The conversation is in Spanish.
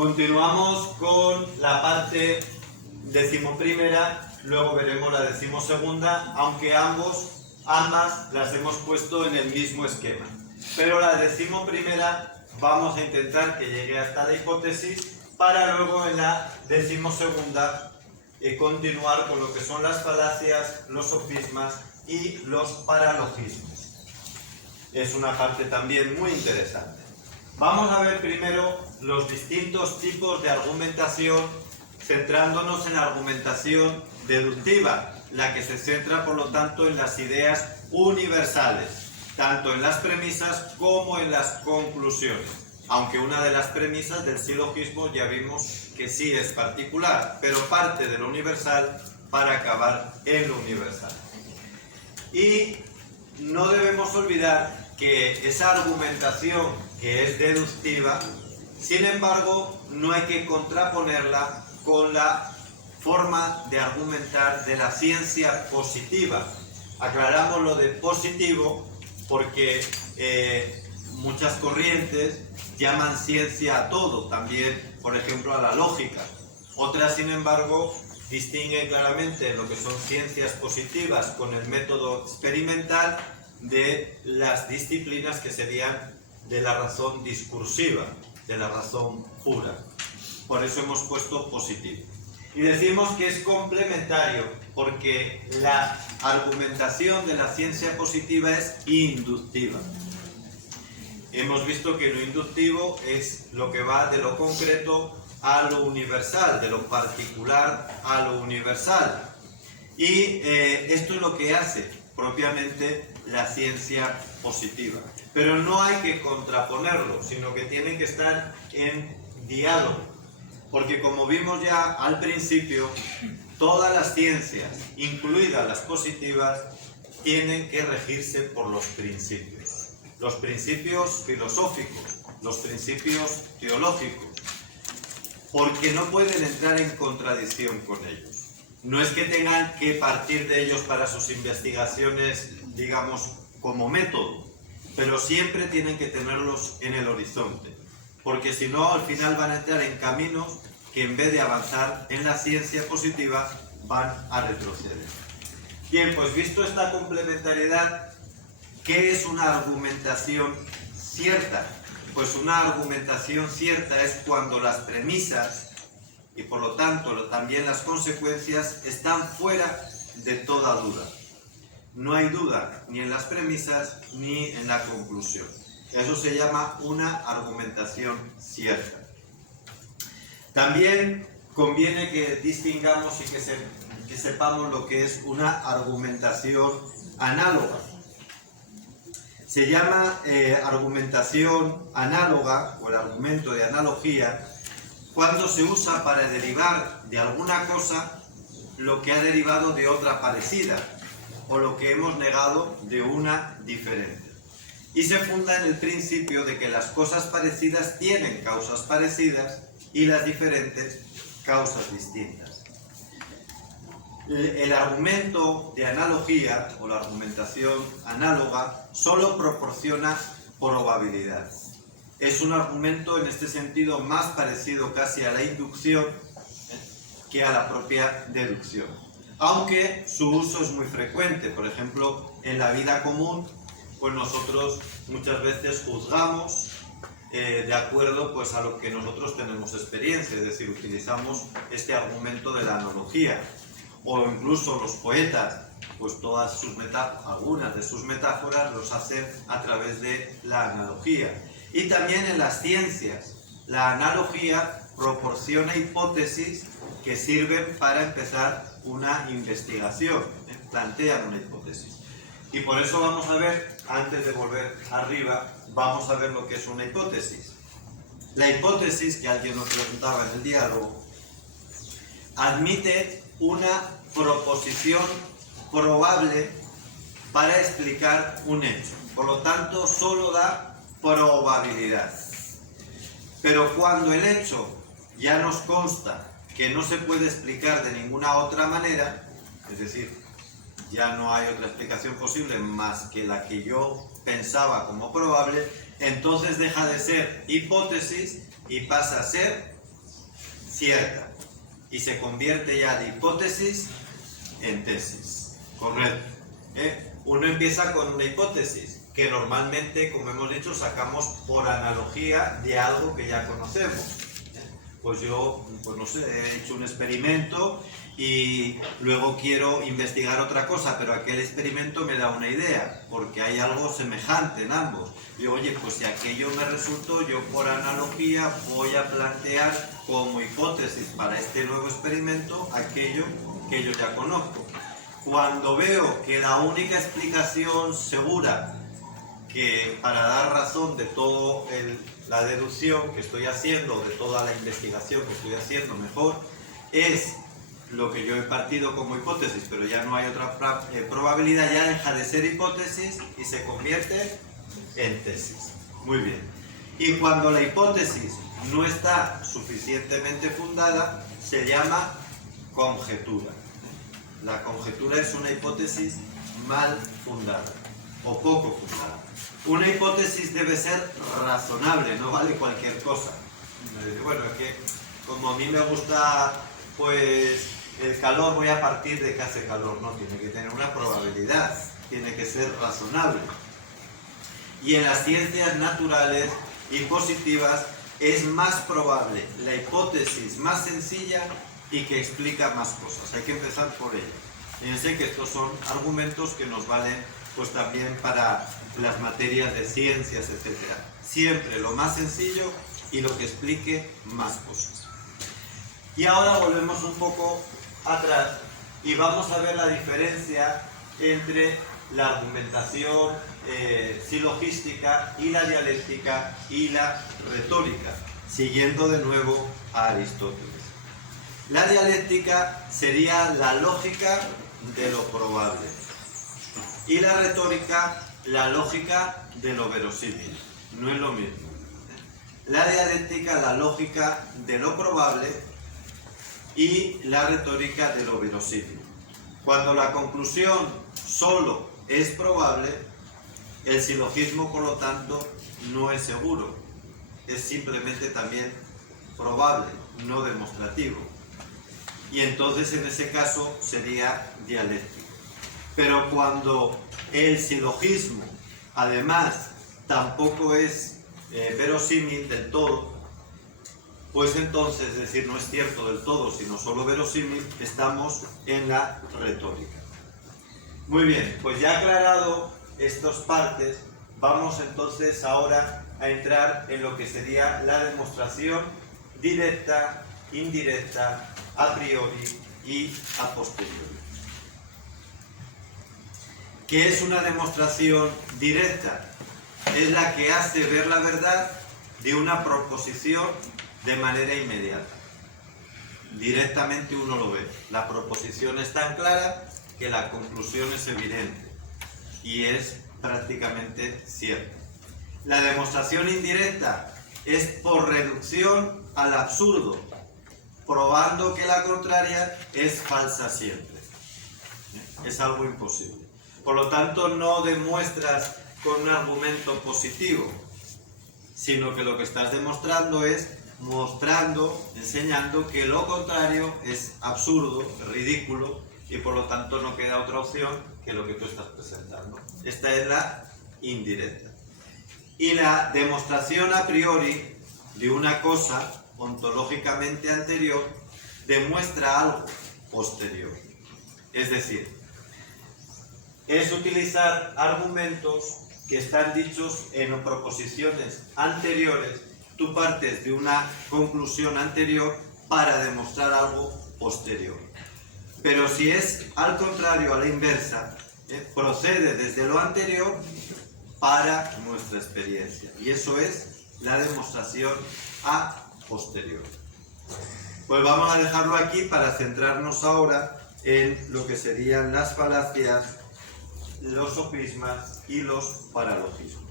Continuamos con la parte decimoprimera, luego veremos la decimosegunda, aunque ambas las hemos puesto en el mismo esquema. Pero la decimoprimera vamos a intentar que llegue hasta la hipótesis para luego en la decimosegunda continuar con lo que son las falacias, los sofismas y los paralogismos. Es una parte también muy interesante. Vamos a ver primero los distintos tipos de argumentación, centrándonos en la argumentación deductiva, la que se centra por lo tanto en las ideas universales, tanto en las premisas como en las conclusiones. Aunque una de las premisas del silogismo ya vimos que sí es particular, pero parte de lo universal para acabar en lo universal. Y no debemos olvidar que esa argumentación que es deductiva, sin embargo, no hay que contraponerla con la forma de argumentar de la ciencia positiva. Aclaramos lo de positivo porque muchas corrientes llaman ciencia a todo, también, por ejemplo, a la lógica. Otras, sin embargo, distinguen claramente lo que son ciencias positivas con el método experimental de las disciplinas que serían de la razón discursiva, de la razón pura. Por eso hemos puesto positivo. Y decimos que es complementario porque la argumentación de la ciencia positiva es inductiva. Hemos visto que lo inductivo es lo que va de lo concreto a lo universal, de lo particular a lo universal. Y esto es lo que hace propiamente la ciencia positiva. Pero no hay que contraponerlo, sino que tienen que estar en diálogo. Porque como vimos ya al principio, todas las ciencias, incluidas las positivas, tienen que regirse por los principios. Los principios filosóficos, los principios teológicos, porque no pueden entrar en contradicción con ellos. No es que tengan que partir de ellos para sus investigaciones, digamos, como método, pero siempre tienen que tenerlos en el horizonte, porque si no, al final van a entrar en caminos que en vez de avanzar en la ciencia positiva, van a retroceder. Bien, pues visto esta complementariedad, ¿qué es una argumentación cierta? Pues una argumentación cierta es cuando las premisas y por lo tanto también las consecuencias están fuera de toda duda. No hay duda ni en las premisas ni en la conclusión. Eso se llama una argumentación cierta. También conviene que distingamos y que sepamos lo que es una argumentación análoga. Se llama argumentación análoga o el argumento de analogía cuando se usa para derivar de alguna cosa lo que ha derivado de otra parecida o lo que hemos negado de una diferente. Y se funda en el principio de que las cosas parecidas tienen causas parecidas y las diferentes causas distintas. El argumento de analogía o la argumentación análoga solo proporciona probabilidad. Es un argumento en este sentido más parecido casi a la inducción que a la propia deducción. Aunque su uso es muy frecuente, por ejemplo, en la vida común, pues nosotros muchas veces juzgamos de acuerdo pues a lo que nosotros tenemos experiencia, es decir, utilizamos este argumento de la analogía. O incluso los poetas, pues algunas de sus metáforas los hacen a través de la analogía. Y también en las ciencias, la analogía proporciona hipótesis que sirven para empezar una investigación, plantean una hipótesis. Y por eso vamos a ver, antes de volver arriba, vamos a ver lo que es una hipótesis. La hipótesis, que alguien nos preguntaba en el diálogo, admite una proposición probable para explicar un hecho. Por lo tanto, solo da probabilidad. Pero cuando el hecho ya nos consta que no se puede explicar de ninguna otra manera, es decir, ya no hay otra explicación posible más que la que yo pensaba como probable, entonces deja de ser hipótesis y pasa a ser cierta y se convierte ya de hipótesis en tesis. Correcto. Uno empieza con una hipótesis que normalmente, como hemos dicho, sacamos por analogía de algo que ya conocemos. Pues yo, pues no sé, he hecho un experimento y luego quiero investigar otra cosa, pero aquel experimento me da una idea, porque hay algo semejante en ambos. Y oye, pues si aquello me resultó, yo por analogía voy a plantear como hipótesis para este nuevo experimento aquello que yo ya conozco. Cuando veo que la única explicación segura que para dar razón de toda la deducción que estoy haciendo, de toda la investigación que estoy haciendo mejor, es lo que yo he partido como hipótesis, pero ya no hay otra probabilidad, ya deja de ser hipótesis y se convierte en tesis. Muy bien. Y cuando la hipótesis no está suficientemente fundada, se llama conjetura. La conjetura es una hipótesis mal fundada o poco fundada. Una hipótesis debe ser razonable, no vale cualquier cosa. Bueno, es que como a mí me gusta pues el calor, voy a partir de que hace calor. No, tiene que tener una probabilidad, tiene que ser razonable. Y en las ciencias naturales y positivas es más probable la hipótesis más sencilla y que explica más cosas. Hay que empezar por ella. Fíjense que estos son argumentos que nos valen pues también para las materias de ciencias, etc. Siempre lo más sencillo y lo que explique más cosas. Y ahora volvemos un poco atrás y vamos a ver la diferencia entre la argumentación silogística y la dialéctica y la retórica, siguiendo de nuevo a Aristóteles. La dialéctica sería la lógica de lo probable y la retórica la lógica de lo verosímil. No es lo mismo. La dialéctica la lógica de lo probable y la retórica de lo verosímil. Cuando la conclusión solo es probable, el silogismo, por lo tanto, no es seguro. Es simplemente también probable, no demostrativo. Y entonces, en ese caso, sería dialéctico. Pero cuando el silogismo, además, tampoco es verosímil del todo, pues entonces, es decir, no es cierto del todo, sino solo verosímil, estamos en la retórica. Muy bien, pues ya aclarado estas partes, vamos entonces ahora a entrar en lo que sería la demostración directa, indirecta, a priori y a posteriori. ¿Qué es una demostración directa? Es la que hace ver la verdad de una proposición de manera inmediata. Directamente uno lo ve. La proposición es tan clara que la conclusión es evidente y es prácticamente cierta. La demostración indirecta es por reducción al absurdo, probando que la contraria es falsa siempre. Es algo imposible. Por lo tanto, no demuestras con un argumento positivo, sino que lo que estás demostrando es enseñando que lo contrario es absurdo, ridículo, y por lo tanto no queda otra opción que lo que tú estás presentando. Esta es la indirecta. Y la demostración a priori de una cosa ontológicamente anterior demuestra algo posterior. Es decir, es utilizar argumentos que están dichos en proposiciones anteriores. Tú partes de una conclusión anterior para demostrar algo posterior. Pero si es al contrario, a la inversa, procede desde lo anterior para nuestra experiencia. Y eso es la demostración a posteriori. Pues vamos a dejarlo aquí para centrarnos ahora en lo que serían las falacias, los sofismas y los paralogismos.